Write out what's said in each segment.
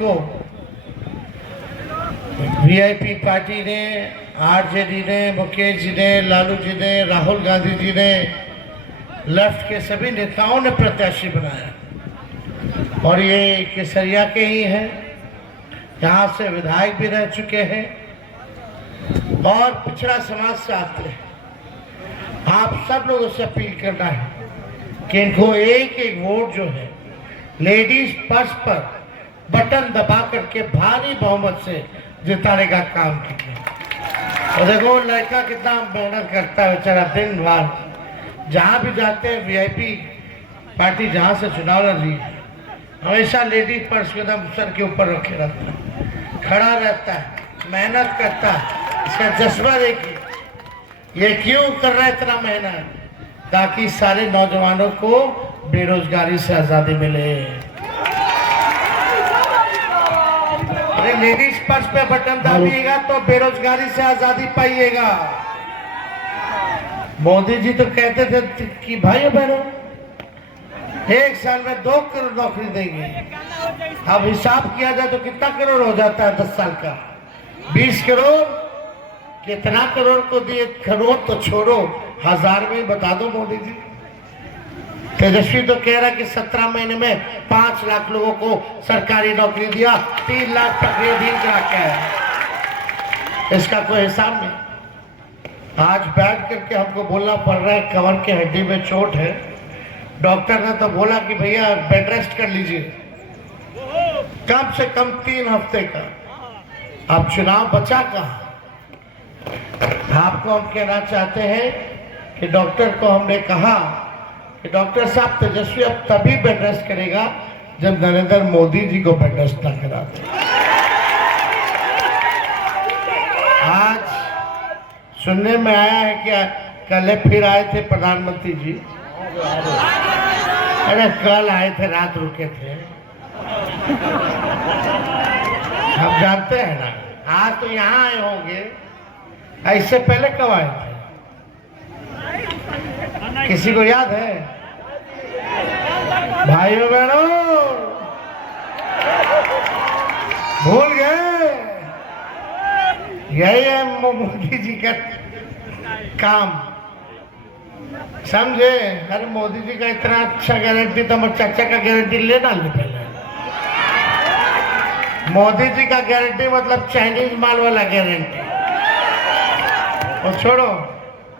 को VIP party ने, RJD ने, मुकेश जी ने, लालू जी ने, राहुल गांधी जी ने, लेफ्ट के सभी नेताओं ने प्रत्याशी बनाया और ये केसरिया के ही हैं। यहाँ से विधायक भी रह चुके हैं और पिछड़ा समाज से आते हैं। आप सब लोगों से अपील करना है कि इनको एक एक वोट जो है लेडीज पर्स पर बटन दबा करके भारी बहुमत से जिताने का काम कीजिए। और देखो लड़का कितना मेहनत करता है बेचारा, दिन भर जहाँ भी जाते हैं वीआईपी पार्टी जहाँ से चुनाव लड़ रही है हमेशा लेडीज पर्स को एकदम सर के ऊपर रखे रहता है, खड़ा रहता है, मेहनत करता है। इसका जज्बा देखिए, ये क्यों कर रहा है इतना मेहनत, ताकि सारे नौजवानों को बेरोजगारी से आजादी मिले। अरे लेडीज पर्स पे बटन दबाइएगा तो बेरोजगारी से आजादी पाइएगा। मोदी जी तो कहते थे कि भाइयों बहनों 1 साल में 2 करोड़ नौकरी देंगे। अब हिसाब किया जाए तो कितना करोड़ हो जाता है 10 साल का? 20 करोड़। कितना करोड़ को दिए? करोड़ तो छोड़ो, 1000 में बता दो मोदी जी। तेजस्वी तो कह रहा कि 17 महीने में 5 लाख लोगों को सरकारी नौकरी दिया, 3 लाख प्रक्रियाधीन करा के आया। इसका कोई हिसाब नहीं। आज बैठ करके हमको बोलना पड़ रहा है कमर की हड्डी में चोट है, डॉक्टर ने तो बोला कि भैया बेड रेस्ट कर लीजिए कम से कम 3 हफ्ते का। अब चुनाव बचा कहाँ? आपको हम कहना चाहते हैं कि डॉक्टर को हमने कहा कि डॉक्टर साहब तेजस्वी अब तभी बेड रेस्ट करेगा जब नरेंद्र मोदी जी को बेड रेस्ट ना कराते। आज सुनने में आया है कि कल फिर आए थे प्रधानमंत्री जी। अरे कल आए थे, रात रुके थे। हम जानते हैं ना, आज तो यहाँ आए होंगे, इससे पहले कब आए थे? किसी को याद है? भाइयों बहनों भूल गए? यही है मोदी जी का काम, समझे? अरे मोदी जी का इतना अच्छा गारंटी तो हमारे चाचा का गारंटी ले डाल दे पहले। मोदी जी का गारंटी मतलब चाइनीज माल वाला गारंटी। और छोड़ो,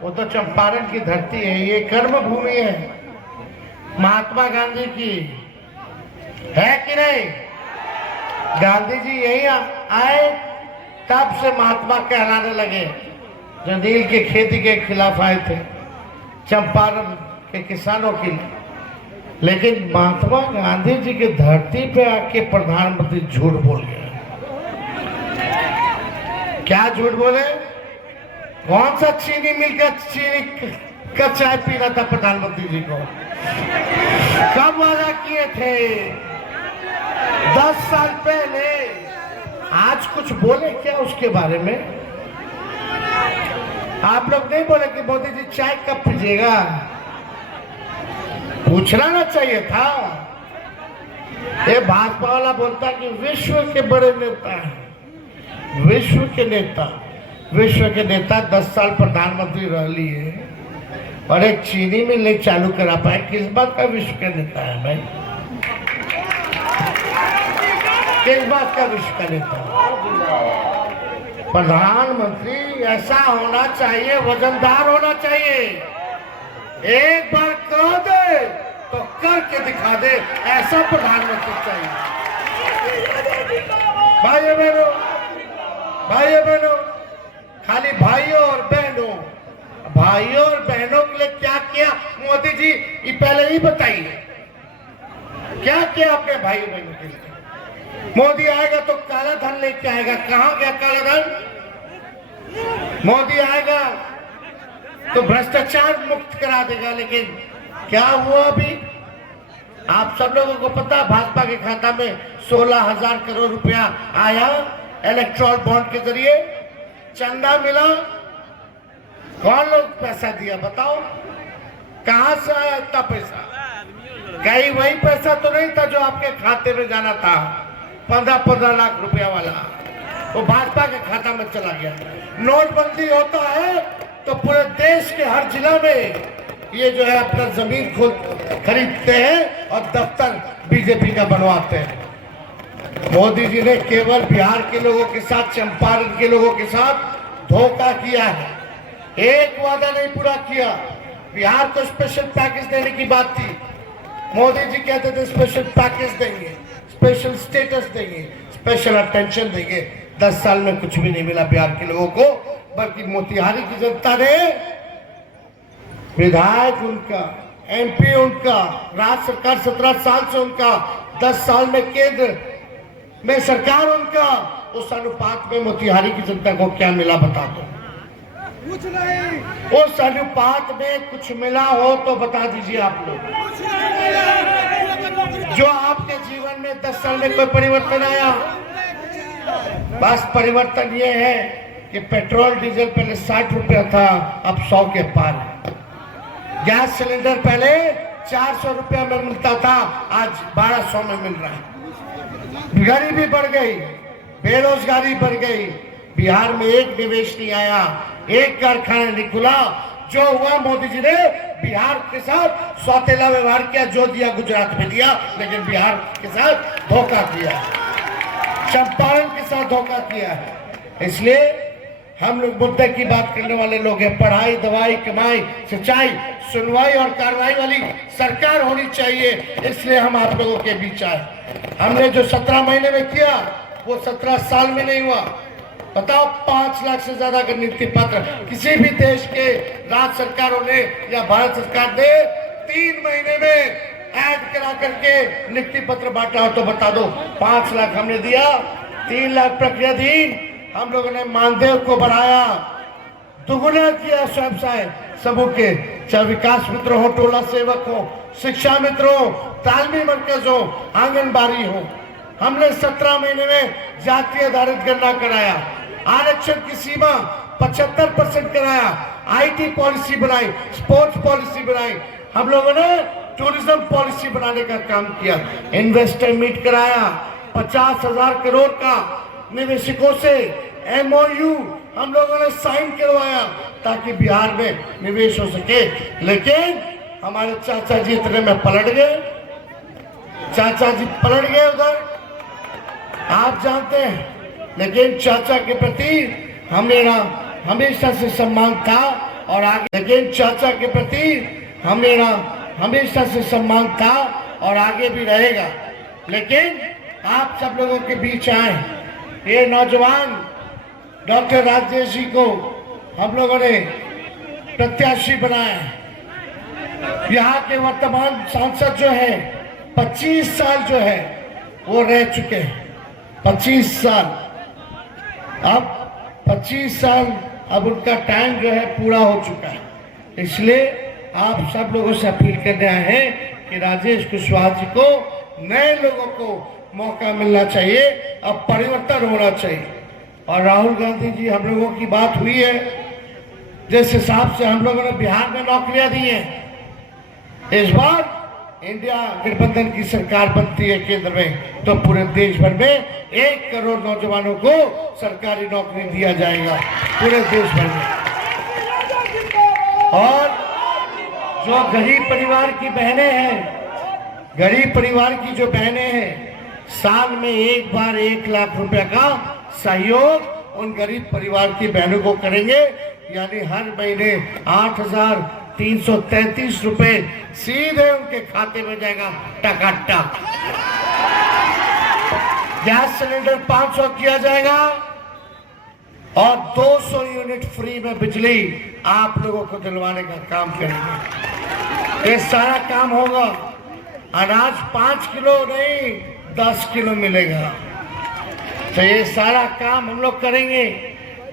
वो तो चंपारण की धरती है, ये कर्म भूमि है महात्मा गांधी की, है कि नहीं? गांधी जी यही आए तब से महात्मा कहलाने लगे, जो नील की खेती के खिलाफ आए थे, चंपारण के किसानों की। लेकिन महात्मा गांधी जी की धरती पे आके प्रधानमंत्री झूठ बोल गए। क्या झूठ बोले? कौन सा चीनी मिलकर चीनी का चाय पीना था प्रधानमंत्री जी को? कब वादा किए थे? 10 साल पहले। आज कुछ बोले क्या उसके बारे में? आप लोग नहीं बोले कि मोदी जी चाय कब पीजिएगा? पूछना ना चाहिए था। ये भाजपा वाला बोलता कि विश्व के बड़े नेता हैं, विश्व के नेता। विश्व के नेता 10 साल प्रधानमंत्री रह लिए और एक चीनी मिल नहीं चालू करा पाए। किस बात का विश्व का नेता है भाई? किस बात का विश्व का नेता? प्रधानमंत्री ऐसा होना चाहिए, वजनदार होना चाहिए। एक बार कह दे तो करके दिखा दे, ऐसा प्रधानमंत्री चाहिए। भाइयों बहनों, भाइयों बहनों, खाली भाइयों और बहनों, भाइयों और बहनों के लिए क्या किया मोदी जी, ये पहले ही बताइए। क्या किया आपने भाइयों बहनों के लिए? मोदी आएगा तो काला धन लेके आएगा। कहां गया काला धन? मोदी आएगा तो भ्रष्टाचार मुक्त करा देगा। लेकिन क्या हुआ अभी? आप सब लोगों को पता, भाजपा के खाता में 16,000 करोड़ रुपया आया इलेक्ट्रॉल बॉन्ड के जरिए, चंदा मिला। कौन लोग पैसा दिया बताओ? कहां से आया इतना पैसा? कहीं वही पैसा तो नहीं था जो आपके खाते में जाना था? 15-15 लाख रुपया वाला, वो भाजपा के खाता में चला गया। नोटबंदी होता है तो पूरे देश के हर जिला में ये जो है अपना जमीन खुद खरीदते हैं और दफ्तर बीजेपी का बनवाते हैं। मोदी जी ने केवल बिहार के लोगों के साथ, चंपारण के लोगों के साथ धोखा किया है, एक वादा नहीं पूरा किया। बिहार को स्पेशल पैकेज देने की बात थी, मोदी जी कहते थे स्पेशल पैकेज देंगे, स्पेशल स्टेटस देंगे, स्पेशल अटेंशन देंगे। 10 साल में कुछ भी नहीं मिला बिहार के लोगों को, बल्कि मोतिहारी की जनता ने विधायक उनका, एमपी उनका, राज्य सरकार 17 साल से उनका, 10 साल में केंद्र में सरकार उनका, उस अनुपात में मोतिहारी की जनता को क्या मिला बता दो। कुछ नहीं। उस अनुपात में कुछ मिला हो तो बता दीजिए आप लोग। जो आपके जीवन में 10 साल में कोई परिवर्तन आया? बस परिवर्तन ये है कि पेट्रोल डीजल पहले 60 रुपया था, अब 100 के पार है। गैस सिलेंडर पहले 400 रुपया में मिलता था, आज 1200 में मिल रहा है। गरीबी बढ़ गई, बेरोजगारी बढ़ गई, बिहार में एक निवेश नहीं आया, एक कारखाना नहीं खुला। जो हुआ मोदी जी ने बिहार के साथ सौतेला व्यवहार किया, जो दिया गुजरात में दिया, लेकिन बिहार के साथ धोखा किया, चंपारण के साथ धोखा किया है। इसलिए हम लोग मुद्दे की बात करने वाले लोग हैं। पढ़ाई, दवाई, कमाई, सच्चाई, सुनवाई और कार्रवाई वाली सरकार होनी चाहिए, इसलिए हम आप लोगों के बीच आए। हमने जो 17 महीने में किया वो 17 साल में नहीं हुआ। बताओ, 5 लाख से ज्यादा का नियुक्ति पत्र किसी भी देश के राज्य सरकारों ने या भारत सरकार ने 3 महीने में ऐड करा करके नियुक्ति पत्र बांटा हो तो बता दो। 5 लाख हमने दिया, 3 लाख प्रक्रियाधीन। हम लोगों ने मानदेय को बढ़ाया, दुगुना किया स्वयं सहायता समूह के, चाहे विकास मित्र हो, टोला सेवक हो, शिक्षा मित्र हो, तालमी मरकज हो, आंगनबाड़ी हो। हमने 17 महीने में जाति आधारित गणना कराया, आरक्षण की सीमा 75% कराया, आईटी पॉलिसी बनाई, स्पोर्ट्स पॉलिसी बनाई। हम लोगों ने टूरिज्म पॉलिसी बनाने का काम किया, इन्वेस्टर मीट कराया, 50,000 करोड़ का निवेशकों से एमओयू हम लोगों ने साइन करवाया ताकि बिहार में निवेश हो सके। लेकिन हमारे चाचा जी इतने में पलट गए, चाचा जी पलट गए उधर, आप जानते हैं। लेकिन चाचा के प्रति हमें हमेशा से सम्मान था और आगे, लेकिन चाचा के प्रति हमें हमेशा से सम्मान था और आगे भी रहेगा। लेकिन आप सब लोगों के बीच आए, ये नौजवान डॉक्टर राजेश जी को हम लोगों ने प्रत्याशी बनाया। यहाँ के वर्तमान सांसद जो है 25 साल जो है वो रह चुके हैं, 25 साल। अब 25 साल अब उनका टाइम जो है पूरा हो चुका है। इसलिए आप सब लोगों से अपील करने आए हैं कि राजेश कुशवाहा जी को, नए लोगों को मौका मिलना चाहिए, अब परिवर्तन होना चाहिए। और राहुल गांधी जी, हम लोगों की बात हुई है, जिस हिसाब से हम लोगों ने बिहार में नौकरियां दी हैं, इस बार इंडिया गठबंधन की सरकार बनती है केंद्र में तो पूरे देश भर में 1 करोड़ नौजवानों को सरकारी नौकरी दिया जाएगा पूरे देश भर में। और जो गरीब परिवार की बहनें हैं, गरीब परिवार की जो बहनें हैं, साल में एक बार 1 लाख रुपए का सहयोग उन गरीब परिवार की बहनों को करेंगे। यानी हर महीने 8,333 रुपए सीधे उनके खाते में जाएगा, टकाटक। गैस सिलेंडर 500 किया जाएगा और 200 यूनिट फ्री में बिजली आप लोगों को दिलवाने का काम करेंगे। ये सारा काम होगा। अनाज 5 किलो नहीं 10 किलो मिलेगा। तो ये सारा काम हम लोग करेंगे,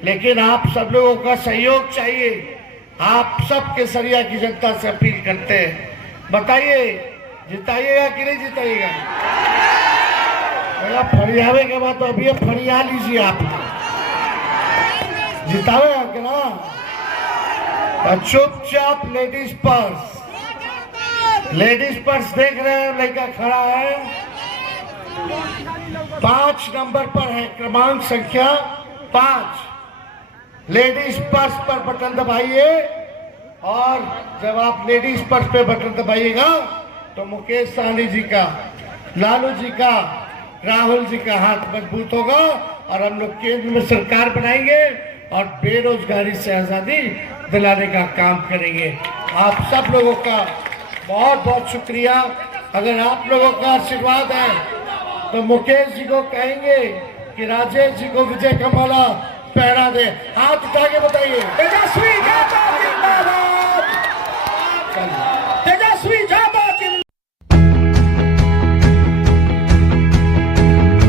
लेकिन आप सब लोगों का सहयोग चाहिए। आप सब केसरिया की जनता से अपील करते हैं, बताइए जिताइएगा कि नहीं जिताइएगा? अगर फरियावे के बाद तो अभी फरिया लीजिए, आप जितावेगा कि ना? चुपचाप लेडीज पर्स देख रहे हैं, लड़का खड़ा है, 5 नंबर पर है, क्रमांक संख्या 5, लेडीज पर्स पर बटन दबाइए और जब आप लेडीज पर्स पे बटन दबाइएगा तो मुकेश सहनी जी का, लालू जी का, राहुल जी का हाथ मजबूत होगा और हम लोग केंद्र में सरकार बनाएंगे और बेरोजगारी से आजादी दिलाने का काम करेंगे। आप सब लोगों का बहुत बहुत शुक्रिया। अगर आप लोगों का आशीर्वाद है तो मुकेश जी को कहेंगे कि राजेश जी को विजय का माला पहना दे। हाथ उठा के बताइए। तेजस्वी नेता जिंदाबाद। चलिए।